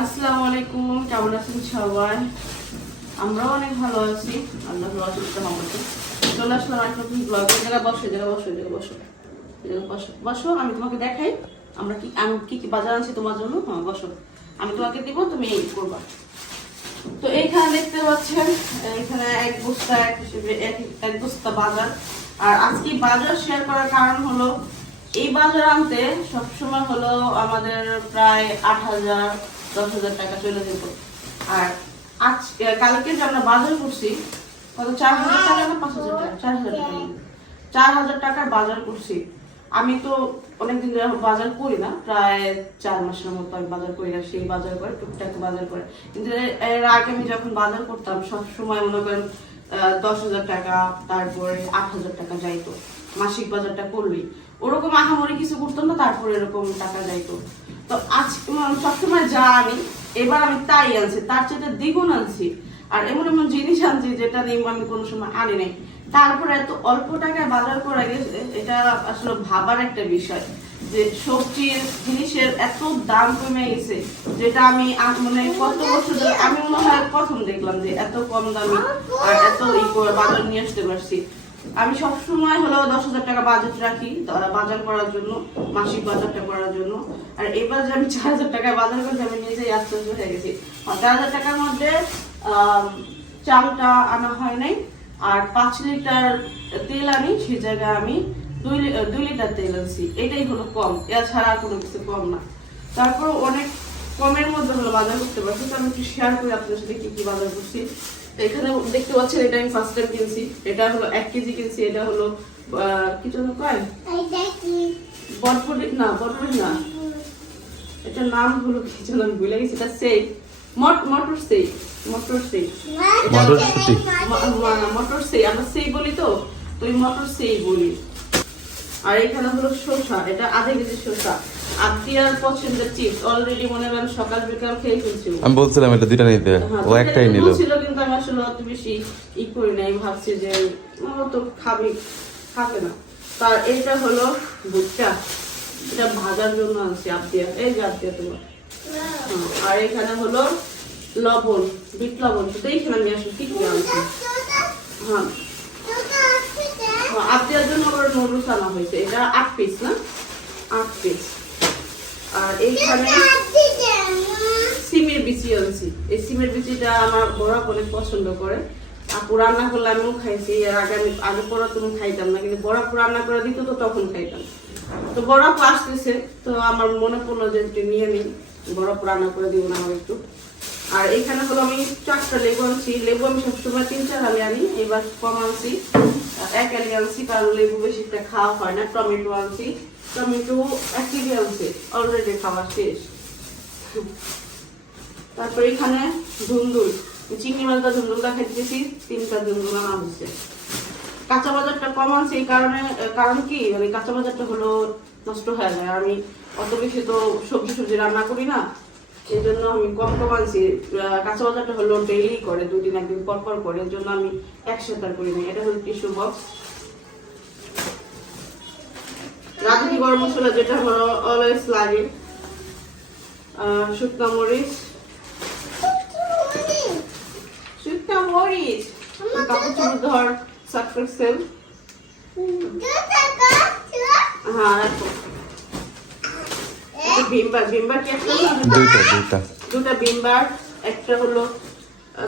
আসসালামু আলাইকুম, কেমন আছেন সবাই? আমরাও অনেক ভালো আছি চলে আসলাম নতুন বসো বসো বসো। বসো। আমি তোমাকে দেখাই, আমরা কি, আমি বাজার আনছি তোমার জন্য? হ্যাঁ বসো। আমি তোমাকে দিব, তুমি এই করবা। তো এইখানে দেখতে পাচ্ছেন এখানে এক বস্তা, এক হিসেবে, এক বস্তা বাজার। আর আজকে বাজার শেয়ার করার কারণ হলো, এই বাজার আনতে সবসময় হলো আমাদের প্রায় আট হাজার দশ হাজার টাকা চলে যেত আর কালকে যে আমরা বাজার করছি, কত? চার হাজার টাকা না পাঁচ হাজার টাকা? চার হাজার টাকা চার হাজার টাকার বাজার করছি। আমি তো অনেকদিন বাজার করি না, প্রায় চার মাসের মতো আমি বাজার করি না, সেই বাজার করে, টুকটাক বাজার করে। কিন্তু এর- আগে আমি যখন বাজার করতাম, সব সময় মনে করেন দশ হাজার টাকা, তারপরে আট হাজার টাকা যাইতো। মাসিক বাজারটা করলেই। ওরকম আহামরি কিছু করতাম না, তারপরে এরকম টাকা যাইতো। তো আজ সবসময় যা আনি, এবার আমি তাই আনছি, তার চেয়ে দ্বিগুণ আনছি। আর এমন এমন জিনিস আনছি যেটা নিয়ে আমি কোনো সময় আনি নাই। তারপরে এত অল্প টাকায় বাজার করা গেছে এটা আসলে ভাবার একটা বিষয়। যে সবজির জিনিসের এত দাম কমে গেছে, যেটা আমি মানে কত বছর আমি মনে হয় প্রথম দেখলাম যে এত কম দামে আর এত ই করে বাজার নিয়ে আসতে পারছি। আমি সবসময় হলো দশ হাজার টাকা বাজেট রাখি বাজার করার জন্য, মাসিক বাজারটা করার জন্য। আর এবার যে আমি চার হাজার টাকায় বাজার করছি, আমি নিজেই আশ্চর্য হয়ে গেছি। চার হাজার টাকার মধ্যে চালটা আনা হয় নাই। আর পাঁচ লিটার তেল আনি, সে জায়গায় আমি দুই দুই লিটার তেল আনছি। এটাই হলো কম। এছাড়া আর কোনো কিছু কম না। তারপর অনেক কমের মধ্যে হলো বাজার করতে পারছি। তো আমি একটু শেয়ার করি আপনার সাথে কি কি বাজার করছি। এখানে দেখতে পাচ্ছেন এটা আমি ফার্স্ট টাইম কিনছি। এটা হলো এক কেজি কিনছি এটা হলো কি যেন কয়? বটবটি না বটবটি না। এটার নাম হলো কি যেন আমি ভুলে গেছি এটা সেই। মট মটর সেই মটর সেই। মটর সেই আমরা সেই বলি তো তো মটর সেই বলি। আর এখানে হলো শসা এটা আধা কেজি শসা। আমি বলছিলাম এটা দুইটা নিতে। হ্যাঁ, ও একটাই নিল। বলছিল, কিন্তু আমি আসলে অত বেশি ই করি নাই ভাবছি যে ও তো খাবি খাবে না। তার এটা হলো ভুট্টা। এটা ভাজার জন্য আনছি আত্মীয়া এই যে আত্মীয়া তোমার। হ্যাঁ, আর এখানে হলো লবণ বিট লবণ তো এইখানে আমি আসলে কি কি আনছি হ্যাঁ। আত্মীয়ার জন্য আবার নুডলস আনা হয়েছে। এটা আট পিস না? আট পিস আর এইখানে সিমের বিচি আনছি। এই সিমের বিচিটা আমার বড় অনেক পছন্দ করে। আপু রান্না করলে আমিও খাইছি, এর আগে আমি আগে পড়া তুমি খাইতাম না, কিন্তু বড় রান্না করে দিত তো তখন খাইতাম। তো বড় আপু আসতেছে, তো আমার মনে পড়ল যে একটু নিয়ে নিই। বড় রান্না করে দিব না আমার একটু। আর এখানে হলো আমি চারটা লেবু আনছি। লেবু আমি সবসময় তিন চার আলি আনি, এবার কম আনছি। এক আলি আনছি, কারণ লেবু বেশি একটা খাওয়া হয় না, টমেটো আনছি। টমেটো এক কেজি আনছি অলরেডি খাওয়া শেষ। তারপর এখানে ধুন্দুল চিংড়ি মাছটা ধুন্দুলটা খেতেছি তিনটা ধুন্দুল আনা হয়েছে কাঁচা বাজারটা কম আছে এই কারণে কারণ কি? মানে কাঁচা বাজারটা হলো নষ্ট হয়ে যায়। আমি অত বেশি তো সবজি সবজি রান্না করি না। এই জন্য আমি কম কম আনছি। কাঁচা বাজারটা হলো ডেইলি করে দুদিন একদিন পর পর করে। এর জন্য আমি একসাথে করি না। এটা হলো টিস্যু বক্স রাঁধুনি গরম মশলা যেটা আমার অলওয়েজ লাগে। শুকনো মরিচ। শুকনো মরিচ। কাপড় চোপড় ধর সাকসেস সেল হ্যাঁ রাখো। ভিমবার ভিমবার কি একটা? দুইটা দুইটা। দুটা ভিমবার একটা হলো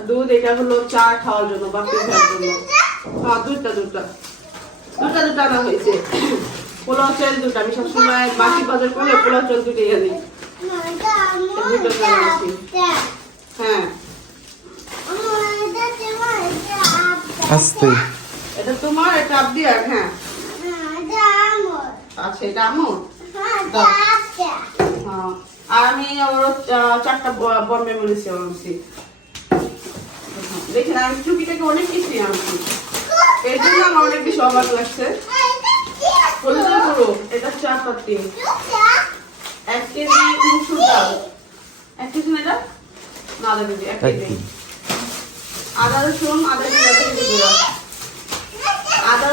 দুধ এটা হলো চা খাওয়ার জন্য বা পিঠার জন্য। হ্যাঁ দুটা দুটা দুটা দুটা আনা হয়েছে। পোলাও চাল দুটা আমি সবসময় বাসি বাজার করলে পোলাও চাল দুটোই আনি হ্যাঁ। আস্তে। এটা তোমার এটা আপনি আর হ্যাঁ। আচ্ছা এটা আমুর হ্যাঁ। আর আমি আবার চারটা বম্বে মরিচ আনছি। দেখেন আমি টুকিটাকে অনেক কিছু আনছি। এর জন্য আমার অনেক বেশি অবাক লাগছে। হলুদের গুঁড়ো। এটা চা পাতি। এক কেজি মুসুর ডাল। এক কেজি না না আধা কেজি এক কেজি। আদা রসুন আধা কেজি আধা কেজি গুঁড়া। আদা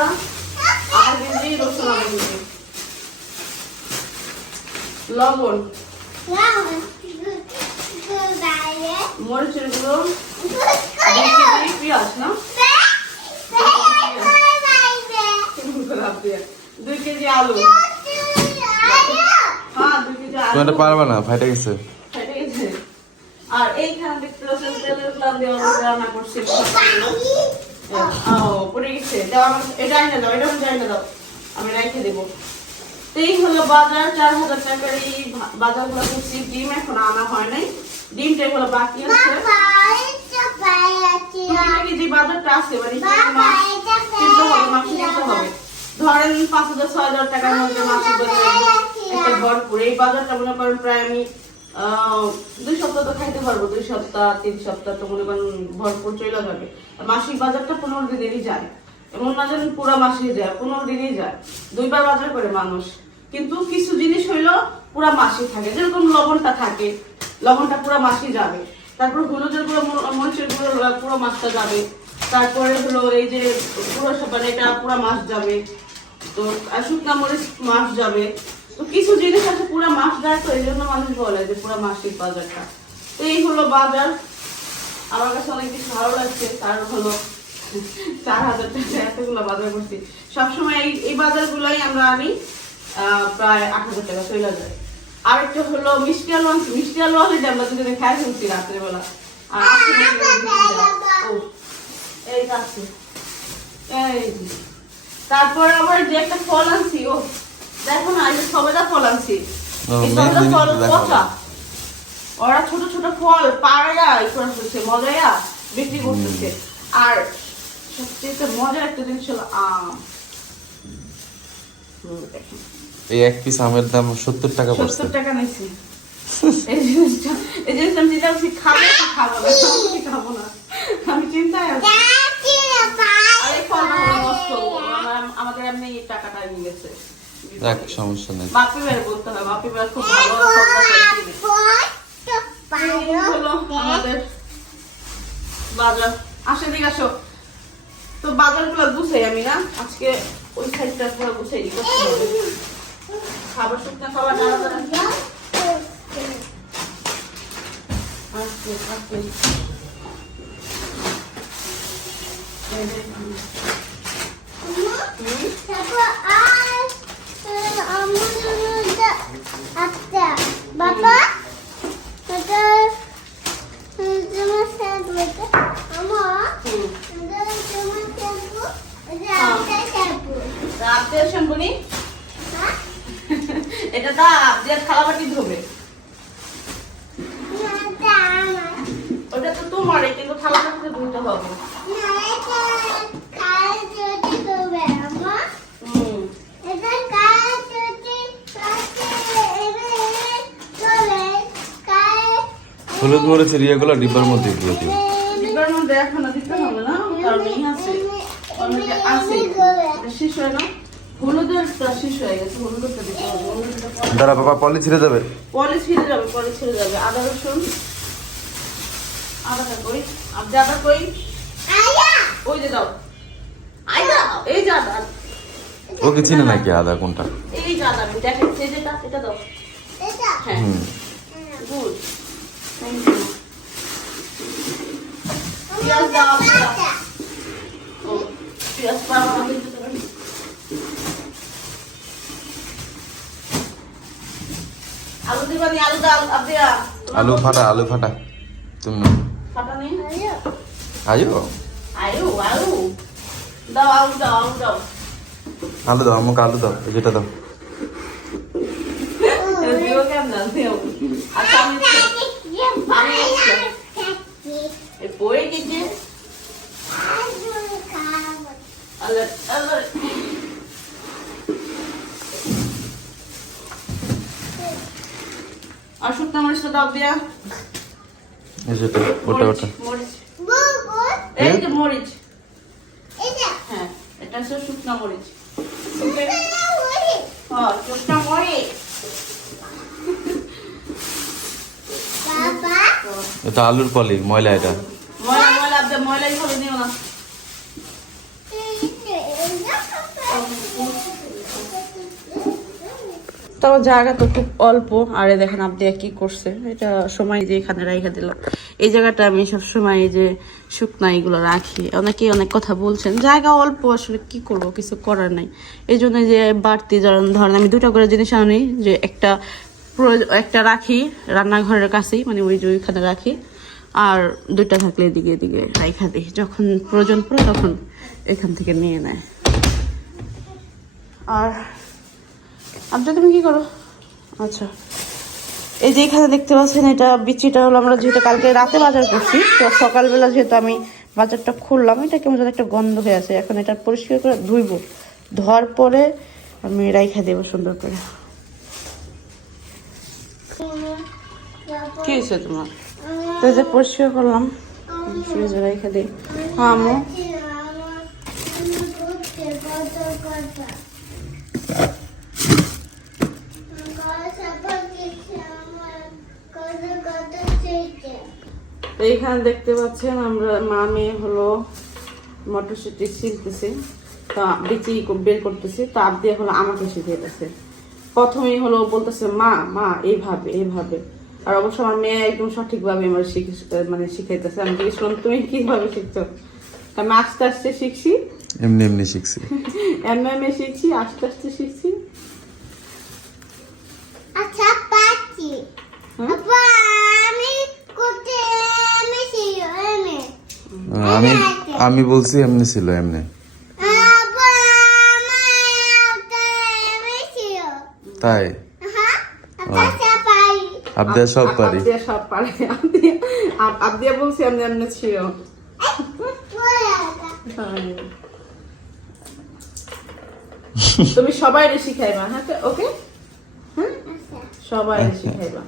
আধা কেজি রসুন আধা কেজি। লবণ। মরিচের গুঁড়ো। পেঁয়াজ না? দুই কেজি আলু। হ্যাঁ দুই কেজি তুমি এটা পারবে না ফাইটে গেছে। আর এইখানে দেখতে পাচ্ছেন তেলের প্লান দিয়ে রান্না করছি। পড়ে গেছে। দাও আমাকে এটা এনে দাও এটা আমাকে এনে দাও। আমি রেখে দেবো। এই হলো বাজার চার হাজার টাকার এই ভা- বাজারগুলো করছি ডিম এখন আনা হয় নাই। ডিমটা এগুলো বাকি আছে। বাজারটা আছে মানে কিনতে হবে কিনতে হবে। ধরেন পাঁচ হাজার ছয় হাজার টাকার মধ্যে মাছ একটা ভরপুর এই বাজারটা মনে করেন প্রায় আমি দুই সপ্তাহ তো খাইতে পারব দুই সপ্তাহ তিন সপ্তাহ তো মনে করেন ভরপুর চলে যাবে। মাসিক বাজারটা পনেরো দিনেরই যায়। এমন না যেন পুরো যায় পনেরো দিনই যায়। দুইবার বাজার করে মানুষ। কিন্তু কিছু জিনিস হইল পুরা মাসে থাকে। যেরকম লবণটা থাকে লবণটা পুরো মাসে যাবে। তারপর হলুদের ম- মরিচের আহ, পুরো মাছটা যাবে। তারপরে হলো এই যে পুরো মানে এটা পুরো মাছ যাবে। তো শুকনা মরিচ মাছ যাবে। তো কিছু জিনিস আছে পুরো মাছ যায় তো এই জন্য মানুষ বলে যে পুরো মাসিক বাজারটা। তো এই হলো বাজার। আমার কাছে অনেক বেশি ভালো লাগছে কারণ হলো চার হাজার টাকা এতগুলো বাজার করছি। সবসময় এই এই বাজারগুলোই আমরা আনি প্রায় আট হাজার টাকা চলে যায়। আরেকটা হলো মিষ্টি আলু আনছি। মিষ্টি আলু অলরেডি আমরা দুজনে খাই ফেলছি রাত্রেবেলা। আর এই আছে। এই যে। তারপর আবার যে একটা ফল আনছি ও দেখো না এই যে সবেদা ফল আনছি। এই সবেদা ফল পচা। ওরা ছোট ছোট ফল পাড়ায়া ই করে ফেলছে মজায়া বিক্রি করতেছে। আর সবচেয়ে মজার একটা জিনিস হলো আম। এই এক পিস আমের দাম সত্তর টাকা পড়ছে। সত্তর টাকা নিছি এই জিনিসটা এই জিনিসটা আমি চিন্তা করছি খাব না আমি খাব না? আমি চিন্তায় আছি। এই নষ্ট আমাদের এমনি টাকাটা নিয়ে গেছে। যাক সমস্যা নেই। বাপি বের বলতে বাপি বের খুব ভালো সবটা সবজি দেয়। এই হলো আমাদের বাজার। আসে দিকে আসো। তো বাজারগুলো গুছাই আমি না? আজকে ওই সাইডটা পুরো গুছাই দিই খাবার শুকনা খাবার নাড়া আস্তে আস্তে এই যে, হুম। বাবা এটা তোমার সাথে আমার হুম। তোমার সাথে এটা আমার সাথে রাতের শ্যাম্পুনি হ্যাঁ এটা দা দিয়ে থালাবাটি ধোবে এটা আমার ওটা তো তোমারই কিন্তু থালাবাটিতে ধুতে হবে না এটা কাজ যদি করবে আমার হুম এটা কাজ যদি কাছে এবে চলে কাজ হলুদ মরিচের ইয়েগুলো ডিব্বার মধ্যে দিয়ে দিও। ডিব্বার মধ্যে এখন আর দিতে হবে না কারণ এই আছে অনেকে আছে। শেষ হয় না। হলুদেরটা শেষ হয়ে গেছে হলুদেরটা দিতে হবে দাঁড়া বাবা পলি ছিঁড়ে যাবে। পলি ছিঁড়ে যাবে পরে ছিঁড়ে যাবে। আদা রসুন আদাটা কই? আপনি আদা কই? আয়া ওই যে দাও। আই দাও এই যে আদা। ও কি চিনে নাকি আদা কোনটা? এই যে আদা আমি এই যেটা এটা দাও। এটা। হ্যাঁ হুম গুড থ্যাংক ইউ পেঁয়াজ দাও পেঁয়াজ ও পেঁয়াজ পাবো না কিন্তু তুমি আলু দিবা নি আলু দাও আবিয়া আলু ফাটা আলু ফাটা। তুমি ফাটা নেই? আয়া। আয়ো? আলু আলু দাও আলু দাও আলু দাও। আলু দাও আমাকে আলু দাও এই যেটা দাও। কেমন আচ্ছা পড়ে গেছে আল্লাহ আল্লাহ আর শুকনো মরিচটা দাও দিয়া এই যেটা ওটা ওটা। মরিচ। এই যে মরিচ। হ্যাঁ এটা হচ্ছে শুকনো মরিচ। হ্যাঁ শুকনো মরিচ। এটা আলুর পলি ময়লা এটা। ময়লা ময়লা আপনি ময়লা এইভাবে নিও না। তাও জায়গা তো খুব অল্প। আর দেখেন আপনি কি করছে। এটা সময় যে এখানে রাইখা দিলাম এই জায়গাটা আমি সব সময় এই যে শুকনা এগুলো রাখি। অনেকে অনেক কথা বলছেন, জায়গা অল্প, আসলে কি করব? কিছু করার নাই। এই জন্য যে বাড়তি ধরেন ধরেন আমি দুটো করে জিনিস আনি, যে একটা একটা রাখি রান্নাঘরের কাছেই মানে ওই যে ওইখানে রাখি, আর দুইটা থাকলে এদিকে এদিকে রাইখা দিই। যখন প্রয়োজন পড়ে তখন এখান থেকে নিয়ে নেয়। আর আপনি তুমি কি করো? আচ্ছা। এই যে এখানে দেখতে পাচ্ছেন, এটা বিচিটা হলো আমরা যেহেতু কালকে রাতে বাজার করছি, তো সকালবেলা যেহেতু আমি বাজারটা খুললাম, এটা কেমন যেন একটা গন্ধ হয়ে আছে। এখন এটা পরিষ্কার করে ধুইব। ধোয়ার পরে আমি রাইখা দেবো সুন্দর করে। কি হয়েছে তোমার? তো যে পরিষ্কার করলাম রাইখা দিই। হ্যাঁ এইখানে দেখতে পাচ্ছেন আমরা মা মেয়ে হলো মটরশুটি ছিলতেছে তা বিচি বের করতেছি তো আপ দিয়ে হলো আমাকে শিখিয়েতেছে প্রথমেই হলো বলতেছে মা মা এইভাবে এইভাবে। আর অবশ্য আমার মেয়ে একদম সঠিকভাবে আমার শিখে মানে শিখাইতেছে। আমি জিজ্ঞেস করলাম তুমি কীভাবে শিখছো? আমি আস্তে আস্তে শিখছি। এমনি এমনি শিখছি। এমনি এমনি শিখছি আস্তে আস্তে শিখছি আচ্ছা পাচ্ছি হুম? আপা আমি করতে আমি ছিল এমনি আমি আমি বলছি এমনি ছিল এমনি। তাই? হ্যাঁ আপা পাই আবদা সব পারি। সব পারে। আবদিয়া বলছি এমনি এমনি ছিল। তুমি সবাই শিখাইবা হ্যাঁ ওকে হ্যাঁ? সবাই শিখাইবা।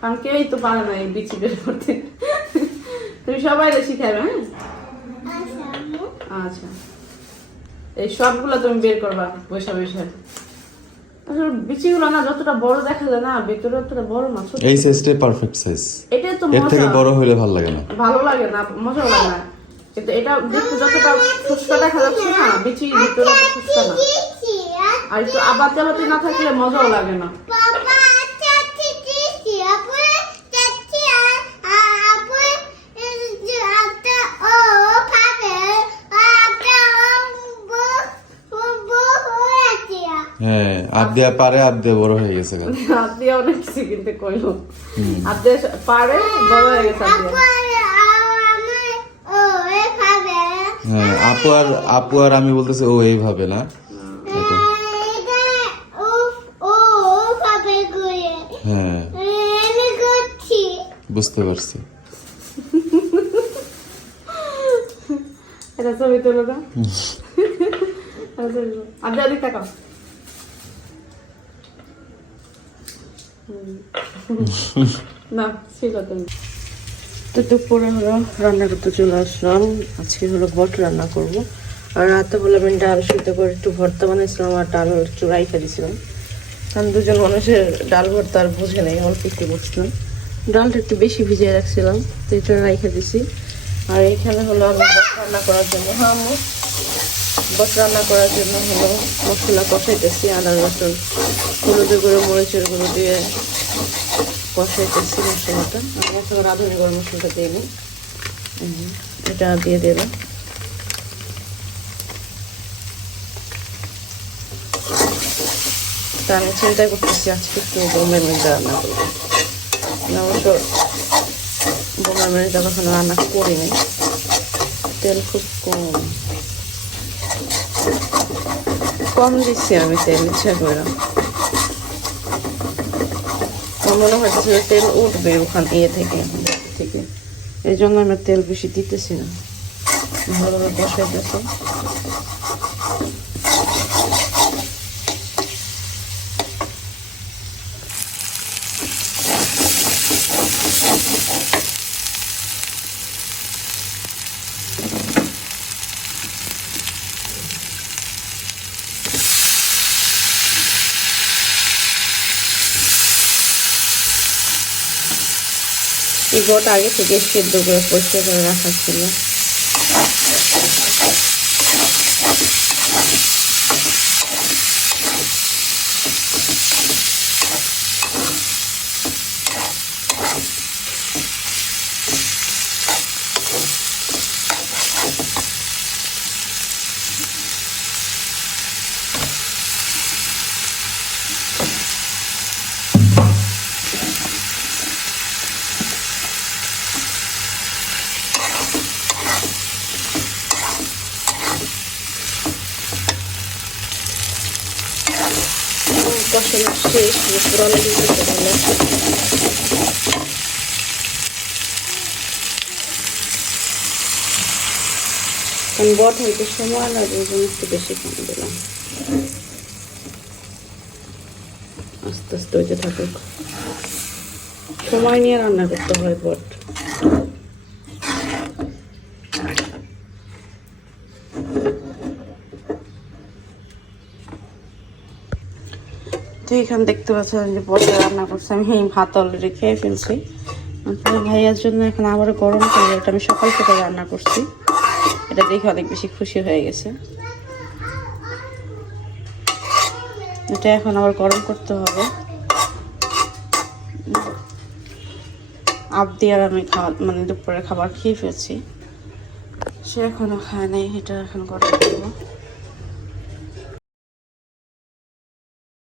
কারণ কেউই তো পারে না এই বিচি বের করতে। তুমি সবাই শিখাইবা হ্যাঁ? আচ্ছা। এই সবগুলো তুমি বের করবা বৈশা বৈশা আসলে বিচিগুলো না যতটা বড় দেখা যায় না ভেতরে অতটা বড় না এই সাইজটাই পারফেক্ট সাইজ এটাই তো এর থেকে বড় হইলে ভালো লাগে না। ভালো লাগে না মজাও লাগে না। কিন্তু এটা দেখতে যতটা ফুচকা দেখা যাচ্ছে না বিচি ভিতরে ফুচকা না। আর একটু আবাতে আবাতে না থাকলে মজাও লাগে না বাবা চাচি দিছি আপু চাচি আপু আপটা ও পাবে আপটা বো বো হয়েছে হ্যাঁ আবদিয়া পারে আবদিয়া বড় হয়ে গেছে গা। আপনি অনেক কিছু কিনতে কইলো। আপনি পারে বড় হয়ে গেছে হ্যাঁ আপু আর আপু আর আমি বলতেছি ও এইভাবে না? হ্যাঁ আমি করছি বুঝতে পারছি। এটা ছবি তুলো না আপনি অনেক টাকা। না, ছিল তুমি তো দুপুরে হলো রান্না করতে চলে আসলাম। আজকে হলো বট রান্না করব। আর রাতে হলো আমি ডাল সিদ্ধ করে একটু ভর্তা বানিয়েছিলাম আর ডাল একটু রাইখা দিয়েছিলাম। কারণ দুজন মানুষের ডাল ভর্তা আর বুঝে নেই, অল্প একটু বুঝলাম। ডালটা একটু বেশি ভিজিয়ে রাখছিলাম, তো এটা রাইখা দিছি। আর এখানে হলো আমি বট রান্না করার জন্য হ্যাঁ আম্মু? বট রান্না করার জন্য হলো মশলা কষাইতেছি, আদা রসুন, হলুদের গুঁড়ো, মরিচের গুঁড়ো দিয়ে কষাইতেছি মশলাটা আমি এখন রাঁধুনি গরম মশলাটা দিয়ে নিই। এটা দিয়ে দেবো। তা আমি চিন্তা করতেছি আজকে একটু বোমের মধ্যে রান্না করব। অবশ্য বোমের মধ্যে কখনো রান্না করিনি। তেল খুব কম। কম দিচ্ছি আমি তেল ইচ্ছা করে। আমার মনে হচ্ছে তেল উঠবে ওখান ইয়ে থেকে থেকে। এই জন্য আমি তেল বেশি দিতেছি না। ভালোভাবে বসাইতেছি এই গোটা আগে থেকে সেদ্ধ করে পরিষ্কার করে রাখা ছিল টেনশন শেষ পুরানো দিতে হলে কারণ বট হইতে সময় লাগে ওই জন্য একটু বেশি কম দিলাম। আস্তে আস্তে হইতে থাকুক। সময় নিয়ে রান্না করতে হয় বট তো এখানে দেখতে পাচ্ছেন যে পরে রান্না করছে, আমি এই ভাত অলরেডি খেয়ে ফেলছি। ভাইয়ার জন্য এখন আবার গরম করে এটা আমি সকাল থেকে রান্না করছি। এটা দেখে অনেক বেশি খুশি হয়ে গেছে। এটা এখন আবার গরম করতে হবে। আপ আর আমি খাওয়া মানে দুপুরে খাবার খেয়ে ফেলছি। সে এখনও খায় নাই, এটা এখন গরম করব।